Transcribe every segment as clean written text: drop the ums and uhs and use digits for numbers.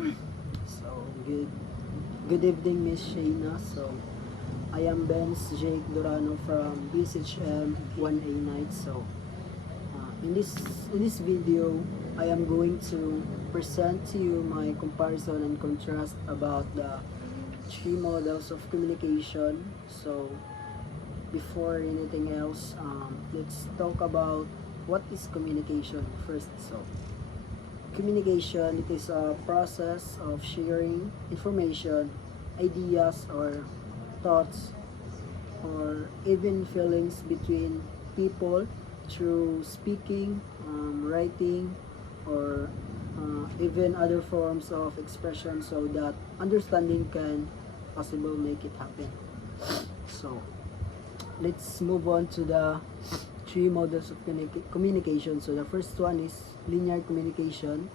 So, good evening, Miss Shayna. So, I am Benz Jake Durano from BSHM 1A Night. So, in this video, I am going to present to you my comparison and contrast about the three models of communication. So, before anything else, let's talk about what is communication first. So, communication, it is a process of sharing information, ideas, or thoughts, or even feelings between people through speaking, writing, or even other forms of expression, so that understanding can possibly make it happen. So let's move on to the three models of communication. So the first one is linear communication,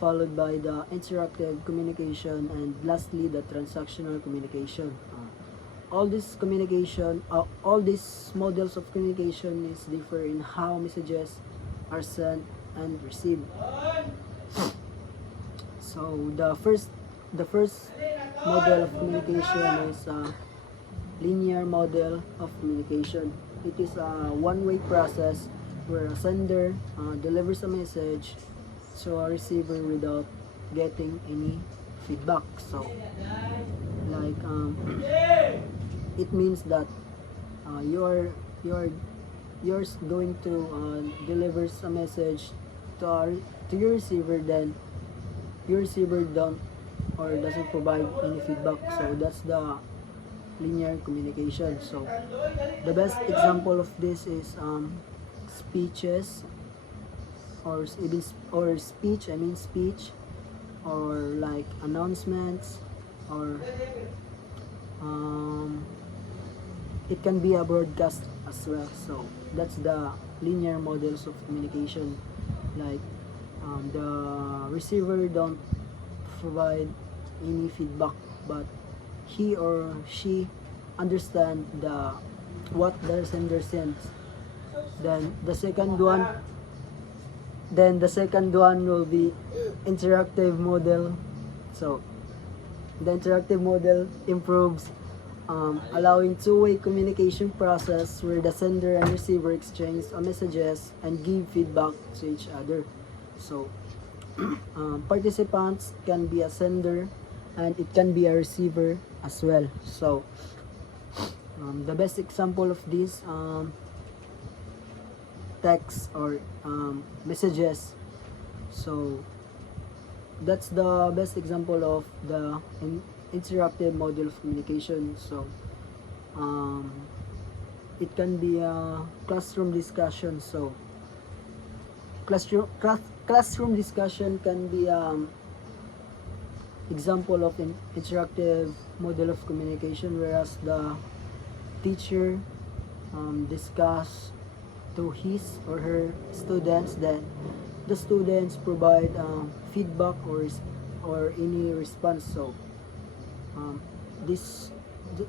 followed by the interactive communication, and lastly the transactional communication. All these models of communication is differ in how messages are sent and received. So the first model of communication is linear model of communication. It is a one-way process where a sender delivers a message to a receiver without getting any feedback. So, like it means that you're you're going to deliver a message to to your receiver, then your receiver don't or doesn't provide any feedback. So that's the linear communication. So the best example of this is speeches, or even or speech I mean speech, or like announcements, or um, it can be a broadcast as well. So that's the linear models of communication. Like the receiver don't provide any feedback, but he or she understand what the sender sends. Then the second one will be interactive model. So the interactive model improves, allowing two-way communication process where the sender and receiver exchange messages and give feedback to each other. So participants can be a sender and it can be a receiver as well. So the best example of this, text or messages. So that's the best example of the interactive model of communication. So um, it can be a classroom discussion. So classroom discussion can be example of an interactive model of communication, whereas the teacher discuss to his or her students, then the students provide feedback or any response. So this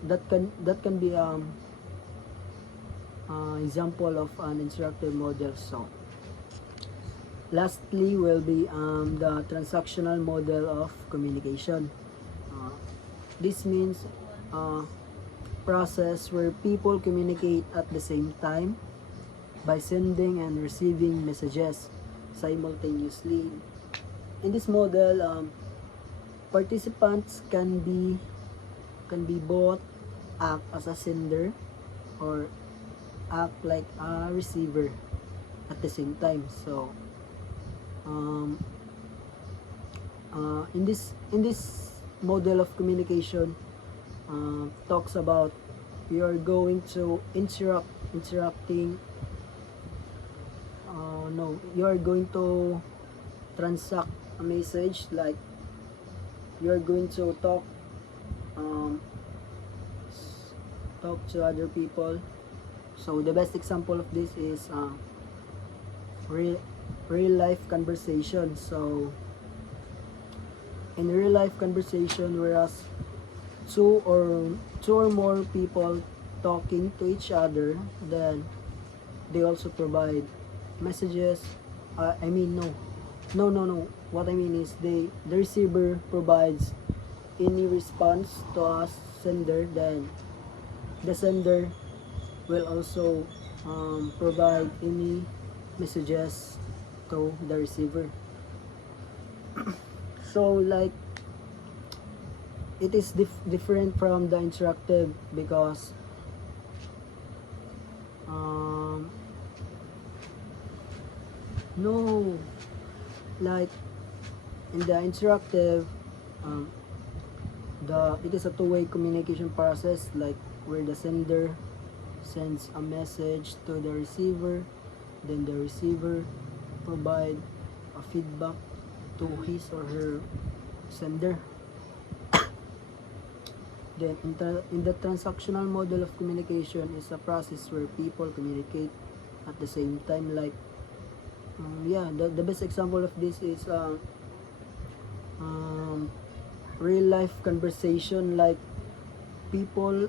that can be example of an interactive model. So lastly will be the transactional model of communication. uh, this means process where people communicate at the same time by sending and receiving messages simultaneously. In this model, participants can be both act as a sender or act like a receiver at the same time. So um, in this model of communication, talks about you're going to interacting no you're going to transact a message, like you're going to um, talk to other people. So the best example of this is real real life conversation. So in real life conversation, whereas two or more people talking to each other, then they also provide messages. I mean, no, what I mean is the receiver provides any response to us sender, then the sender will also provide any messages to the receiver. So like it is different from the interactive because um, no, like in the interactive, um, the it is a two-way communication process, like where the sender sends a message to the receiver, then the receiver provide a feedback to his or her sender. Then in the transactional model of communication is a process where people communicate at the same time. Like yeah, the best example of this is um, real life conversation. Like people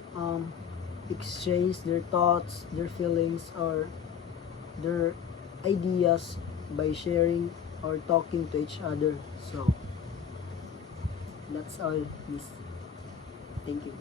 exchange their thoughts, their feelings, or their ideas by sharing or talking to each other. So that's all, miss. Thank you.